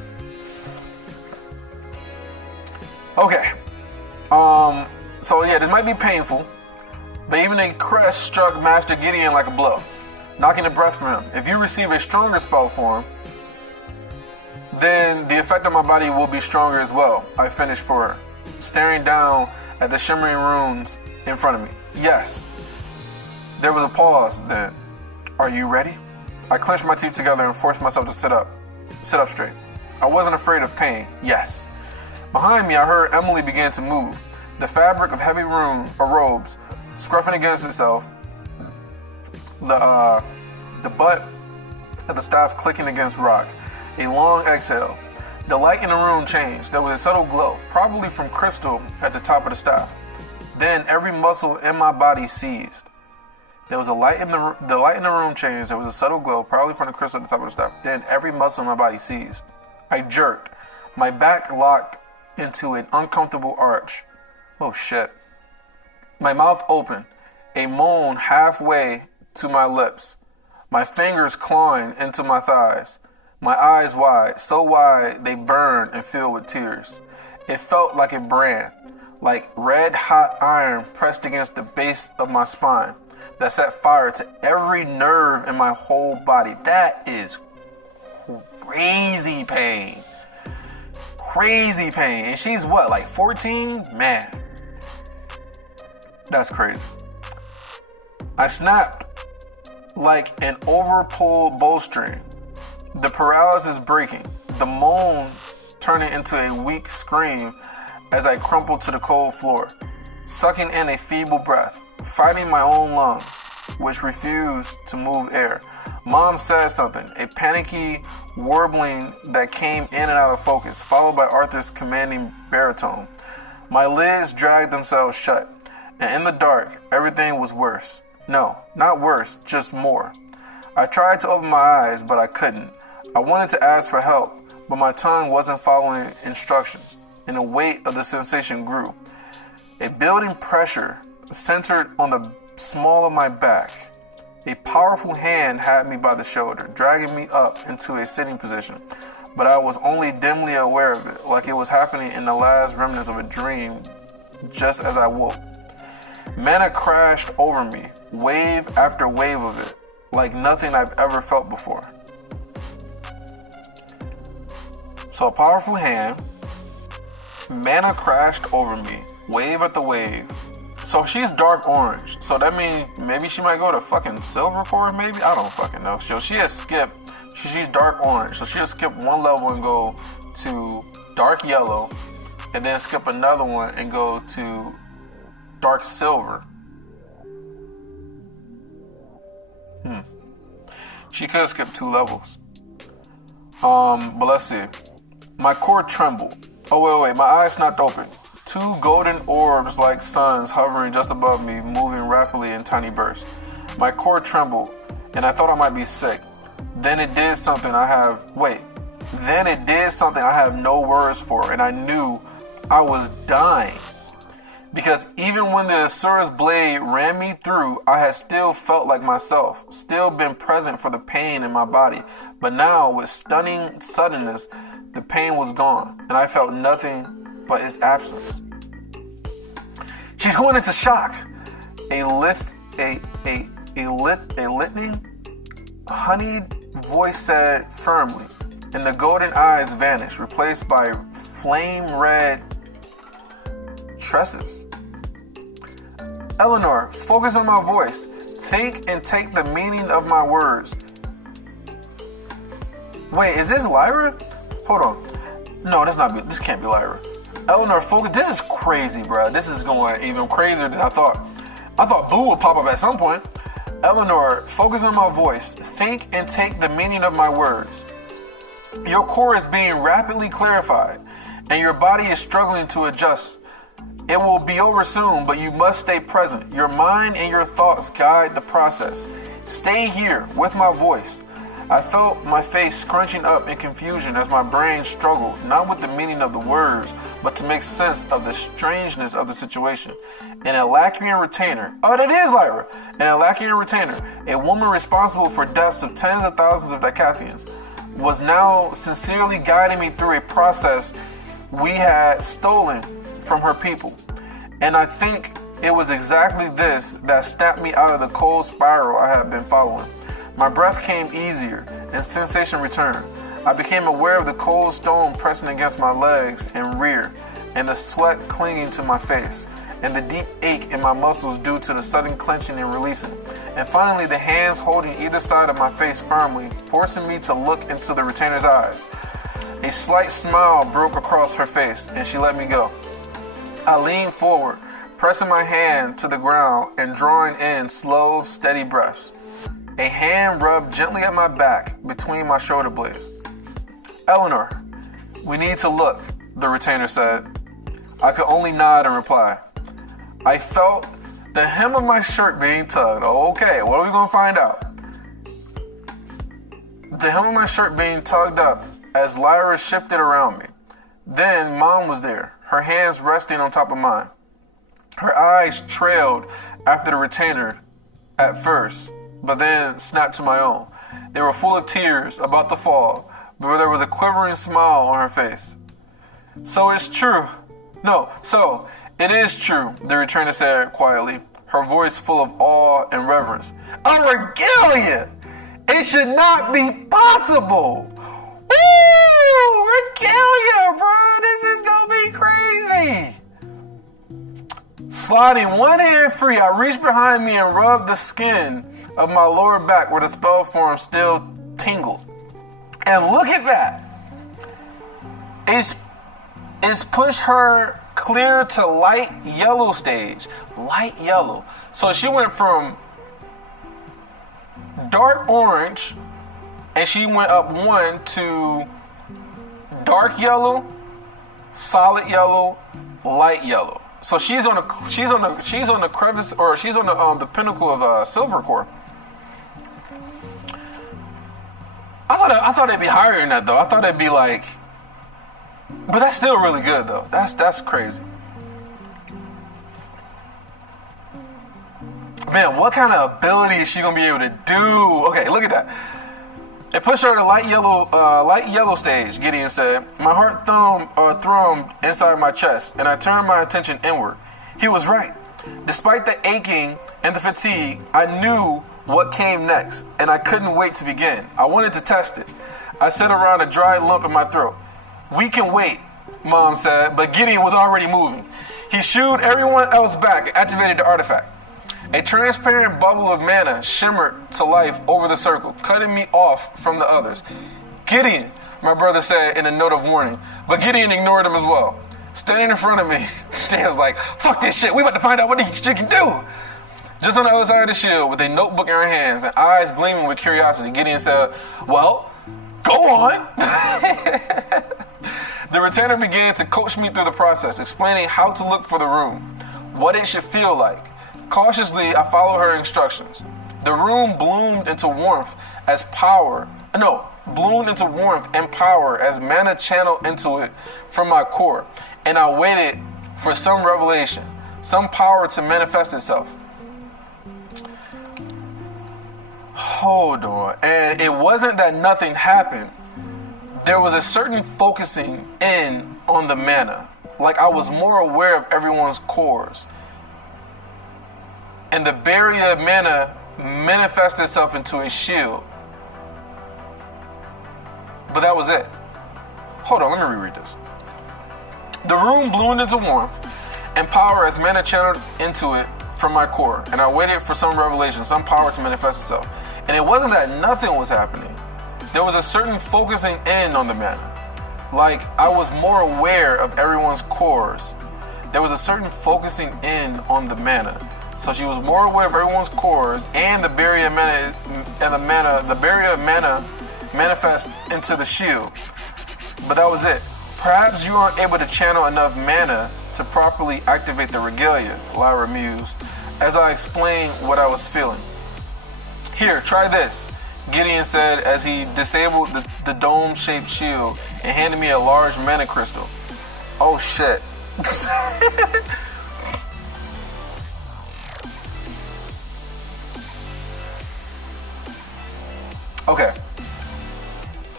Okay. So yeah, this might be painful. But even a crest struck Master Gideon like a blow, knocking the breath from him. If you receive a stronger spell form, then the effect on my body will be stronger as well, I finished for her, staring down at the shimmering runes in front of me. Yes. There was a pause then. Are you ready? I clenched my teeth together and forced myself to sit up straight. I wasn't afraid of pain. Yes. Behind me, I heard Emily begin to move. The fabric of heavy robes scruffing against itself, the butt of the staff clicking against rock. A long exhale. The light in the room changed. There was a subtle glow, probably from crystal at the top of the staff. Then every muscle in my body seized. There was the light in the room changed. There was a subtle glow, probably from the crystal at the top of the staff. Then every muscle in my body seized. I jerked. My back locked into an uncomfortable arch. Oh shit. My mouth open, a moan halfway to my lips, my fingers clawing into my thighs, my eyes wide, so wide they burned and filled with tears. It felt like a brand, like red-hot iron pressed against the base of my spine that set fire to every nerve in my whole body. That is crazy pain. Crazy pain. And she's what, like 14? Man. That's crazy. I snapped like an overpulled bowstring, the paralysis breaking, the moan turning into a weak scream as I crumpled to the cold floor, sucking in a feeble breath, fighting my own lungs, which refused to move air. Mom said something, a panicky warbling that came in and out of focus, followed by Arthur's commanding baritone. My lids dragged themselves shut. And in the dark, everything was worse. No, not worse, just more. I tried to open my eyes, but I couldn't. I wanted to ask for help, but my tongue wasn't following instructions, and the weight of the sensation grew. A building pressure centered on the small of my back. A powerful hand had me by the shoulder, dragging me up into a sitting position, but I was only dimly aware of it, like it was happening in the last remnants of a dream, just as I woke. Mana crashed over me, wave after wave of it, like nothing I've ever felt before. So a powerful hand, mana crashed over me, wave after wave, So she's dark orange. So that means maybe she might go to fucking silver core, maybe? I don't fucking know. So she has skipped. She's dark orange. So she'll skip one level and go to dark yellow, and then skip another one and go to dark silver. She could skip 2 levels. But let's see. My core trembled. Oh, wait. My eyes snapped open. 2 golden orbs like suns hovering just above me, moving rapidly in tiny bursts. My core trembled, and I thought I might be sick. Then it did something I have no words for, and I knew I was dying. Because even when the Asura's blade ran me through, I had still felt like myself, still been present for the pain in my body. But now, with stunning suddenness, the pain was gone, and I felt nothing but its absence. She's going into shock. A lightning, honeyed voice said firmly, and the golden eyes vanished, replaced by flame red tresses. Eleanor, focus on my voice. Think and take the meaning of my words. Wait, is this Lyra? Hold on. No, this can't be Lyra. Eleanor, focus. This is crazy, bro. This is going even crazier than I thought. I thought Boo would pop up at some point. Eleanor, focus on my voice. Think and take the meaning of my words. Your core is being rapidly clarified, and your body is struggling to adjust. It will be over soon, but you must stay present. Your mind and your thoughts guide the process. Stay here with my voice. I felt my face scrunching up in confusion as my brain struggled, not with the meaning of the words, but to make sense of the strangeness of the situation. An Elachian retainer. Oh, that is Lyra. An Elachian retainer, a woman responsible for deaths of tens of thousands of Dicathians, was now sincerely guiding me through a process we had stolen from her people. And I think it was exactly this that snapped me out of the cold spiral I had been following. My breath came easier and sensation returned. I became aware of the cold stone pressing against my legs and rear, and the sweat clinging to my face, and the deep ache in my muscles due to the sudden clenching and releasing. And finally, the hands holding either side of my face firmly, forcing me to look into the retainer's eyes. A slight smile broke across her face, and she let me go. I leaned forward, pressing my hand to the ground and drawing in slow, steady breaths. A hand rubbed gently at my back between my shoulder blades. Eleanor, we need to look, the retainer said. I could only nod and reply. I felt the hem of my shirt being tugged. Oh, okay, what are we going to find out? The hem of my shirt being tugged up as Lyra shifted around me. Then Mom was there, her hands resting on top of mine. Her eyes trailed after the retainer at first, but then snapped to my own. They were full of tears, about to fall, but there was a quivering smile on her face. So it is true, the retainer said quietly, her voice full of awe and reverence. A regalia! It should not be possible! Woo! Regalia, bro! This is gonna be crazy! Sliding one hand free, I reached behind me and rubbed the skin of my lower back where the spell form still tingled. And look at that! It's pushed her clear to light yellow stage. Light yellow. So she went from dark orange and she went up 1 to dark yellow, solid yellow, light yellow. So she's on the crevice, or she's on the pinnacle of silver core. I thought it'd be higher than that though. I thought it'd be like, but that's still really good though. That's crazy. Man, what kind of ability is she gonna be able to do? Okay, look at that. It pushed her to light yellow stage, Gideon said. My heart thrummed inside my chest, and I turned my attention inward. He was right. Despite the aching and the fatigue, I knew what came next, and I couldn't wait to begin. I wanted to test it. I sat around a dry lump in my throat. We can wait, Mom said, but Gideon was already moving. He shooed everyone else back and activated the artifact. A transparent bubble of mana shimmered to life over the circle, cutting me off from the others. Gideon, my brother said in a note of warning, but Gideon ignored him as well. Standing in front of me, Stan was like, fuck this shit, we about to find out what this shit can do. Just on the other side of the shield, with a notebook in her hands and eyes gleaming with curiosity, Gideon said, well, go on. The retainer began to coach me through the process, explaining how to look for the room, what it should feel like. Cautiously, I followed her instructions. The room bloomed into warmth and power as mana channeled into it from my core, and I waited for some revelation, some power to manifest itself. Hold on. And it wasn't that nothing happened. There was a certain focusing in on the mana. Like I was more aware of everyone's cores. And the barrier of mana manifested itself into a shield. But that was it. Hold on, let me reread this. The room bloomed into warmth and power as mana channeled into it from my core, and I waited for some revelation, some power to manifest itself. And it wasn't that nothing was happening. There was a certain focusing in on the mana. Like I was more aware of everyone's cores. There was a certain focusing in on the mana. So she was more aware of everyone's cores and the barrier of mana manifest into the shield. But that was it. Perhaps you aren't able to channel enough mana to properly activate the regalia, Lyra mused, as I explained what I was feeling. Here, try this, Gideon said as he disabled the dome-shaped shield and handed me a large mana crystal. Oh shit. Okay.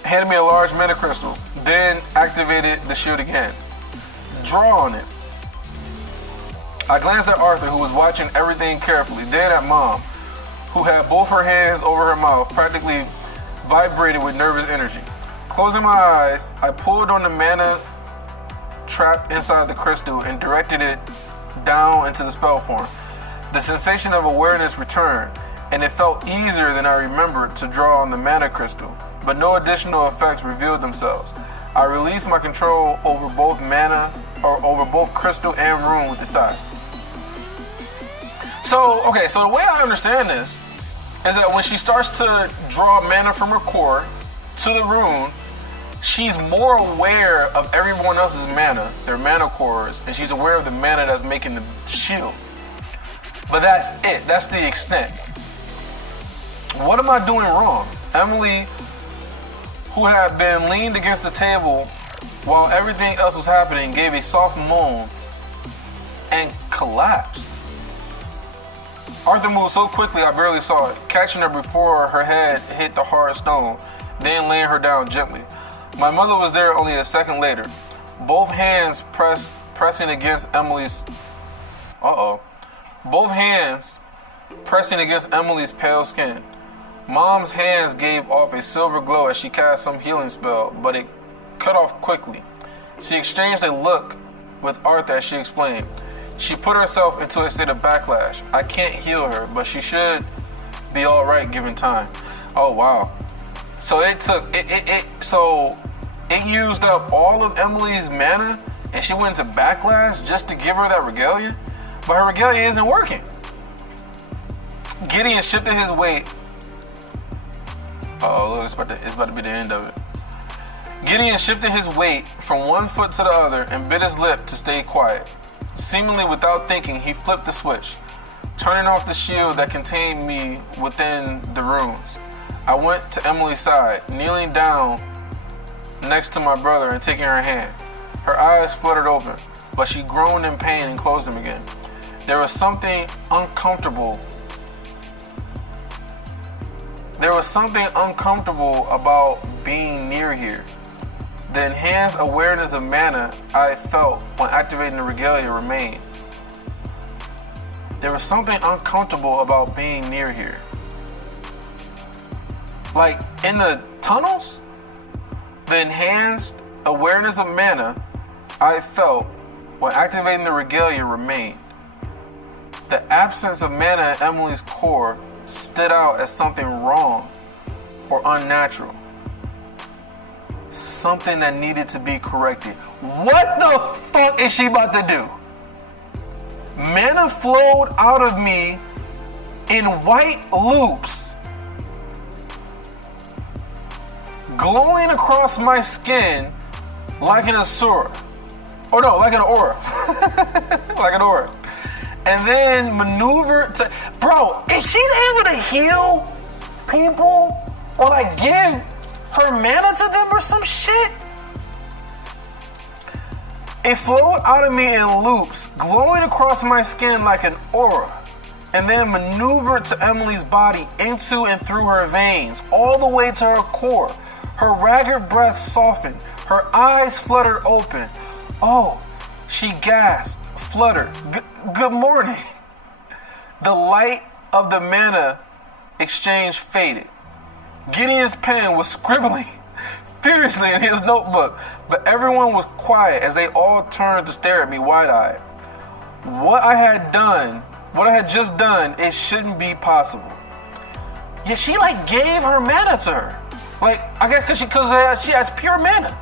Handed me a large mana crystal, then activated the shield again. Draw on it. I glanced at Arthur, who was watching everything carefully, then at Mom, who had both her hands over her mouth, practically vibrated with nervous energy. Closing my eyes, I pulled on the mana trapped inside the crystal and directed it down into the spell form. The sensation of awareness returned, and it felt easier than I remembered to draw on the mana crystal, but no additional effects revealed themselves. I released my control over both crystal and rune with the side. So the way I understand this is that when she starts to draw mana from her core to the rune, she's more aware of everyone else's mana, their mana cores, and she's aware of the mana that's making the shield. But that's it. That's the extent. What am I doing wrong? Emily, who had been leaned against the table while everything else was happening, gave a soft moan and collapsed. Arthur moved so quickly I barely saw it, catching her before her head hit the hard stone, then laying her down gently. My mother was there only a second later, both hands pressing against Emily's pale skin. Mom's hands gave off a silver glow as she cast some healing spell, but it cut off quickly. She exchanged a look with Arthur as she explained. She put herself into a state of backlash. I can't heal her, but she should be all right given time. Oh wow! So it used up all of Emily's mana, and she went into backlash just to give her that regalia. But her regalia isn't working. Gideon shifted his weight. Oh look, it's about to be the end of it. Gideon shifted his weight from one foot to the other and bit his lip to stay quiet. Seemingly without thinking, he flipped the switch, turning off the shield that contained me within the runes. I went to Emily's side, kneeling down next to my brother and taking her hand. Her eyes fluttered open, but she groaned in pain and closed them again. There was something uncomfortable about being near here. The enhanced awareness of mana I felt when activating the regalia remained. There was something uncomfortable about being near here. Like in the tunnels, the enhanced awareness of mana I felt when activating the regalia remained. The absence of mana in Emily's core stood out as something wrong or unnatural. Something that needed to be corrected. What the fuck is she about to do? Mana flowed out of me in white loops, glowing across my skin like an Asura. Oh no, like an aura. Like an aura. And then maneuver to... Bro, if she's able to heal people or like give her mana to them or some shit, it flowed out of me in loops, glowing across my skin like an aura, and then maneuvered to Emily's body into and through her veins, all the way to her core. Her ragged breath softened. Her eyes fluttered open. Oh, she gasped, fluttered. Good morning. The light of the mana exchange faded. Gideon's pen was scribbling furiously in his notebook, but everyone was quiet as they all turned to stare at me wide-eyed. What I had just done, it shouldn't be possible. Yeah, she like gave her mana to her. Like, I guess because she has pure mana.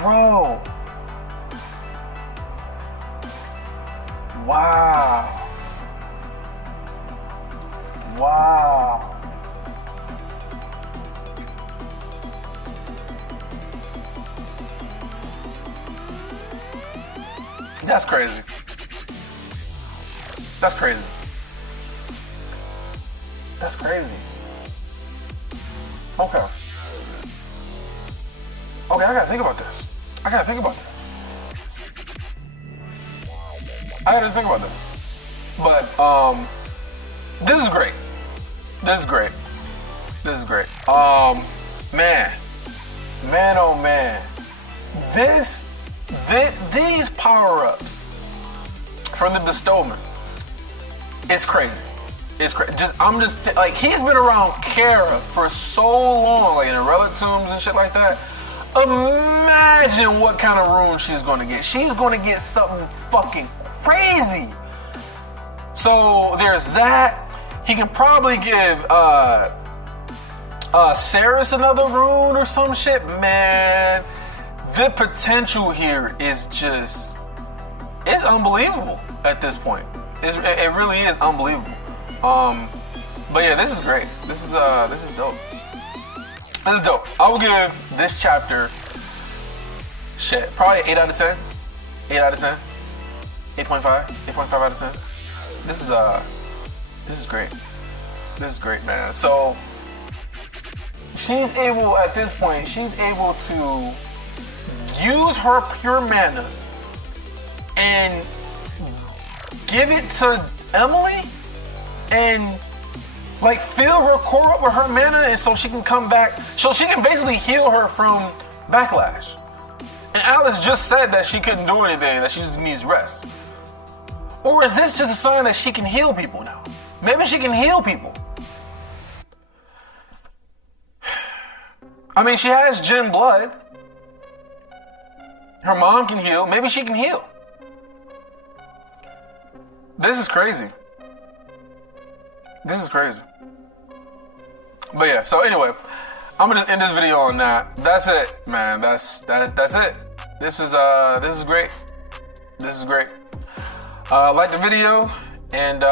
Bro. Wow. Wow. That's crazy. That's crazy. That's crazy. Okay. Okay, I gotta think about this. I gotta think about this. But, this is great. Man, oh man. These power-ups from the bestowment, it's crazy. He's been around Kara for so long, like in the relic tombs and shit like that. Imagine what kind of rune she's gonna get. She's gonna get something fucking crazy. So there's that. He can probably give Saris another rune or some shit. Man, the potential here is just, it's unbelievable at this point. It really is unbelievable. But yeah, this is great. This is dope. This is dope. I will give this chapter probably 8 out of 10. 8 out of 10. 8.5. 8.5 out of 10. This is great. This is great, man. So she's able to use her pure mana and give it to Emily and like fill her core up with her mana, and so she can come back, so she can basically heal her from backlash. And Alice just said that she couldn't do anything, that she just needs rest. Or is this just a sign that she can heal people now? Maybe she can heal people. I mean, she has Jinn blood. Her mom can heal. Maybe she can heal. This is crazy. This is crazy. But yeah, so anyway, I'm gonna end this video on that. That's it, man. That's it. This is great. This is great. Like the video, and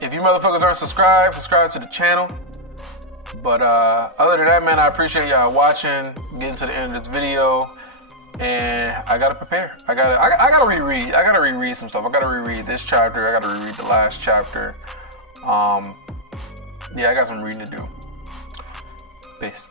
if you motherfuckers aren't subscribed, subscribe to the channel. But other than that, man, I appreciate y'all watching, getting to the end of this video, and I gotta prepare. I gotta reread. I gotta reread some stuff. I gotta reread this chapter. I gotta reread the last chapter. Yeah, I got some reading to do. Peace.